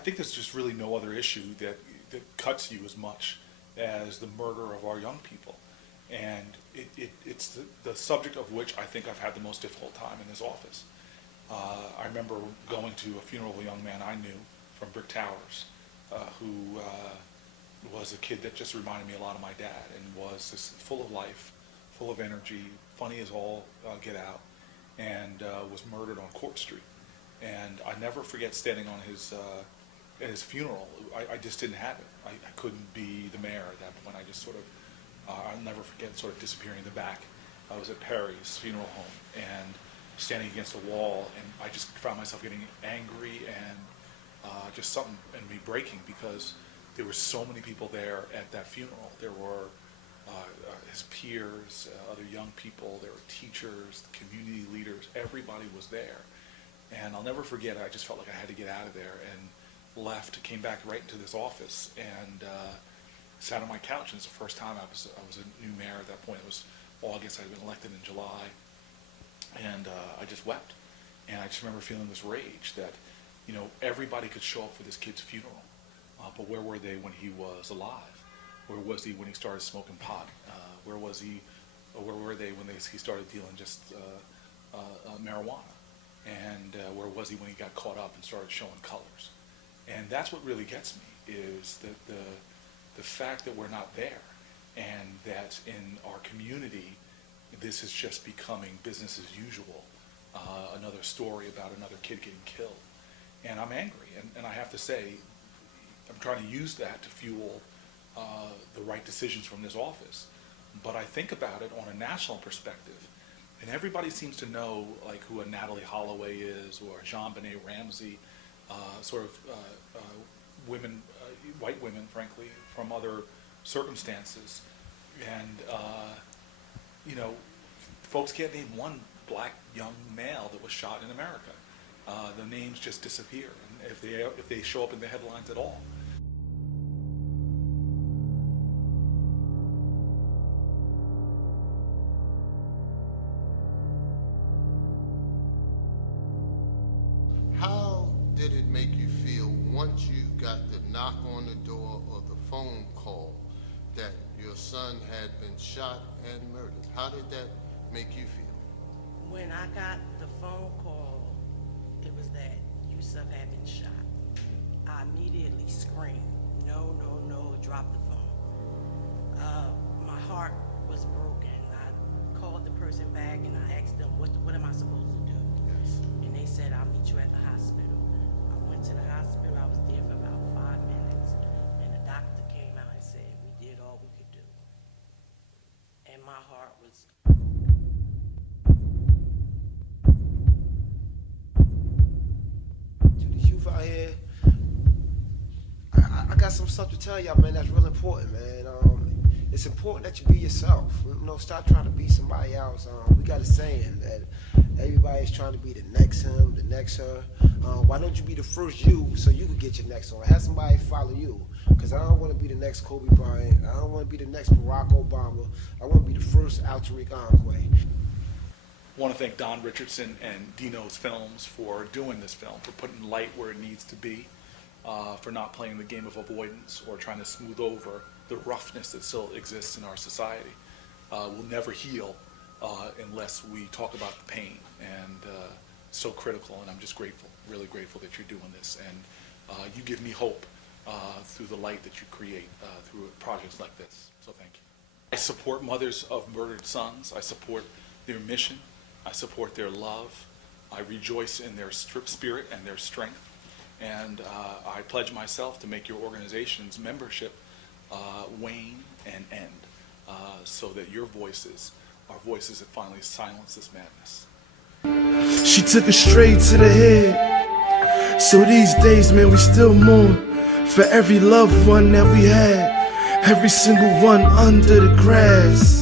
think there's just really no other issue that cuts you as much as the murder of our young people. And it's the subject of which I think I've had the most difficult time in this office. I remember going to a funeral of a young man I knew from Brick Towers, who was a kid that just reminded me a lot of my dad, and was just full of life, full of energy, funny as all get out, and was murdered on Court Street. And I never forget standing on at his funeral. I just didn't have it. I couldn't be the mayor at that point. I just sort of, I'll never forget sort of disappearing in the back. I was at Perry's funeral home and standing against a wall, and I just found myself getting angry and just something in me breaking, because there were so many people there at that funeral. There were his peers, other young people, there were teachers, community leaders, everybody was there. And I'll never forget, I just felt like I had to get out of there, and left, came back right into this office, and sat on my couch. And it's the first time I was a new mayor at that point. It was August, I'd been elected in July, and I just wept. And I just remember feeling this rage that, you know, everybody could show up for this kid's funeral, but where were they when he was alive? Where was he when he started smoking pot? Where was he, or where were they when he started dealing just marijuana? And where was he when he got caught up and started showing colors? And that's what really gets me, is that the fact that we're not there, and that in our community this is just becoming business as usual. Another story about another kid getting killed. And I'm angry, and I have to say, I'm trying to use that to fuel the right decisions from this office. But I think about it on a national perspective, and everybody seems to know like who a Natalie Holloway is, or JonBenet Ramsey, women, white women, frankly, from other circumstances. And you know, folks can't name one black young male that was shot in America. The names just disappear, and if they show up in the headlines at all. How did it make you feel once you got the knock on the door or the phone call that your son had been shot and murdered? How did that make you feel? When I got the phone call, it was that Yusuf had been shot. I immediately screamed, no, no, no, drop the phone. My heart was broken. I called the person back and I asked them, what am I supposed to do? Yes. And they said, I'll meet you at the hospital. I went to the hospital. I was there for about 5 minutes, and the doctor came out and said, we did all we could do. And my heart was... To the youth out here, I got some stuff to tell y'all, man, that's real important, man. It's important that you be yourself. You know, stop trying to be somebody else. We got a saying that everybody's trying to be the next him, the next her. Why don't you be the first you so you can get your next one? Have somebody follow you. Because I don't want to be the next Kobe Bryant. I don't want to be the next Barack Obama. I want to be the first Al-Tariq Encore. I want to thank Don Richardson and Dino's Films for doing this film, for putting light where it needs to be, for not playing the game of avoidance or trying to smooth over the roughness that still exists in our society. Will never heal unless we talk about the pain, and so critical, and I'm just grateful, really grateful that you're doing this, and you give me hope through the light that you create through projects like this, so thank you. I support mothers of murdered sons. I support their mission. I support their love. I rejoice in their spirit and their strength, and I pledge myself to make your organization's membership wane and end, so that your voices are voices that finally silence this madness. She took it straight to the head. So these days, man, we still mourn for every loved one that we had, every single one under the grass.